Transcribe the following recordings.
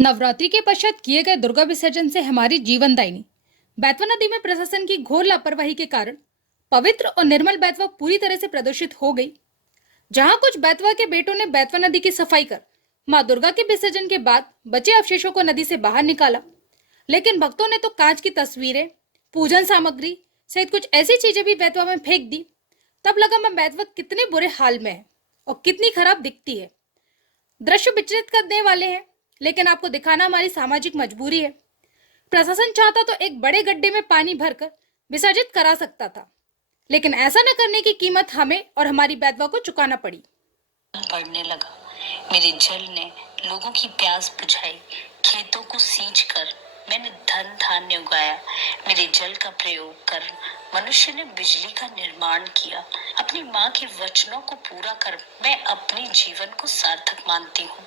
नवरात्रि के पश्चात किए गए दुर्गा विसर्जन से हमारी जीवनदायिनी बेतवा नदी में प्रशासन की घोर लापरवाही के कारण पवित्र और निर्मल बेतवा पूरी तरह से प्रदूषित हो गई। जहां कुछ बेतवा के बेटों ने बेतवा नदी की सफाई कर मां दुर्गा के विसर्जन के बाद बचे अवशेषों को नदी से बाहर निकाला, लेकिन भक्तों ने तो कांच की तस्वीरें, पूजन सामग्री सहित कुछ ऐसी चीजें भी बेतवा में फेंक दी। तब लगा मैं बेतवा कितने बुरे हाल में है और कितनी खराब दिखती है। दृश्य विचलित करने वाले हैं, लेकिन आपको दिखाना हमारी सामाजिक मजबूरी है। प्रशासन चाहता तो एक बड़े गड्ढे में पानी भरकर विसर्जित करा सकता था, लेकिन ऐसा न करने की कीमत हमें और हमारी बेतवा को चुकाना पड़ी। बढ़ने लगा। मेरे जल ने लोगों की प्यास बुझाई। खेतों को सींच कर मैंने धन धान्य उगाया। मेरे जल का प्रयोग कर मनुष्य ने बिजली का निर्माण किया। अपनी माँ के वचनों को पूरा कर मैं अपने जीवन को सार्थक मानती हूँ।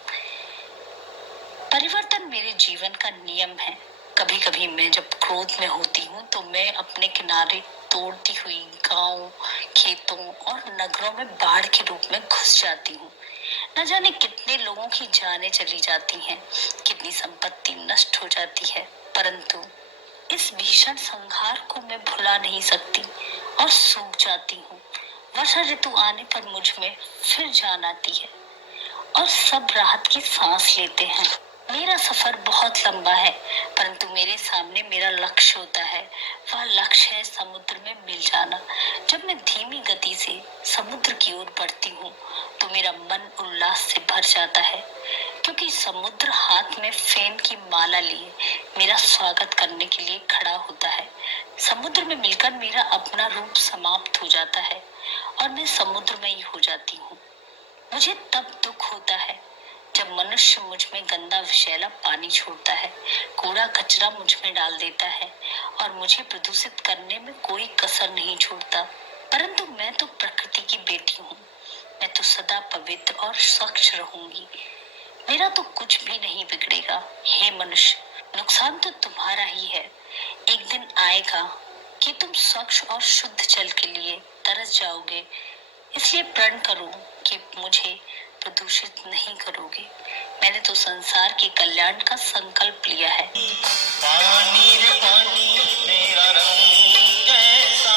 परिवर्तन मेरे जीवन का नियम है। कभी कभी मैं जब क्रोध में होती हूँ तो मैं अपने किनारे तोड़ती हुई गांव, खेतों और नगरों में बाढ़ के रूप में घुस जाती हूँ। न जाने कितने लोगों की जानें चली जाती हैं, कितनी संपत्ति नष्ट हो जाती है, परंतु इस भीषण संहार को मैं भुला नहीं सकती और सूख जाती हूँ। वर्षा ऋतु आने पर मुझ में फिर जान आती है और सब राहत की सांस लेते हैं। मेरा सफर बहुत लंबा है, परंतु मेरे सामने मेरा लक्ष्य होता है। वह लक्ष्य है समुद्र में मिल जाना। जब मैं धीमी गति से समुद्र की ओर बढ़ती हूँ तो मेरा मन उल्लास से भर जाता है, क्योंकि समुद्र हाथ में फेन की माला लिए मेरा स्वागत करने के लिए खड़ा होता है। समुद्र में मिलकर मेरा अपना रूप समाप्त हो जाता है और मैं समुद्र में ही हो जाती हूँ। मुझे तब दुख होता है जब मनुष्य मुझ में गंदा विषैला पानी छोड़ता है, कूड़ा कचरा मुझ में डाल देता है और मुझे प्रदूषित करने में कोई कसर नहीं छोड़ता। परंतु मैं तो प्रकृति की बेटी हूँ। मैं तो सदा पवित्र और स्वच्छ रहूंगी। मेरा तो कुछ भी नहीं बिगड़ेगा। हे मनुष्य, नुकसान तो तुम्हारा ही है। एक दिन आएगा कि तुम स्वच्छ और शुद्ध जल के लिए तरस जाओगे। इसलिए प्रण करो कि मुझे प्रदूषित नहीं करोगे। मैंने तो संसार के कल्याण का संकल्प लिया है। पानी रे पानी, मेरा रंग कैसा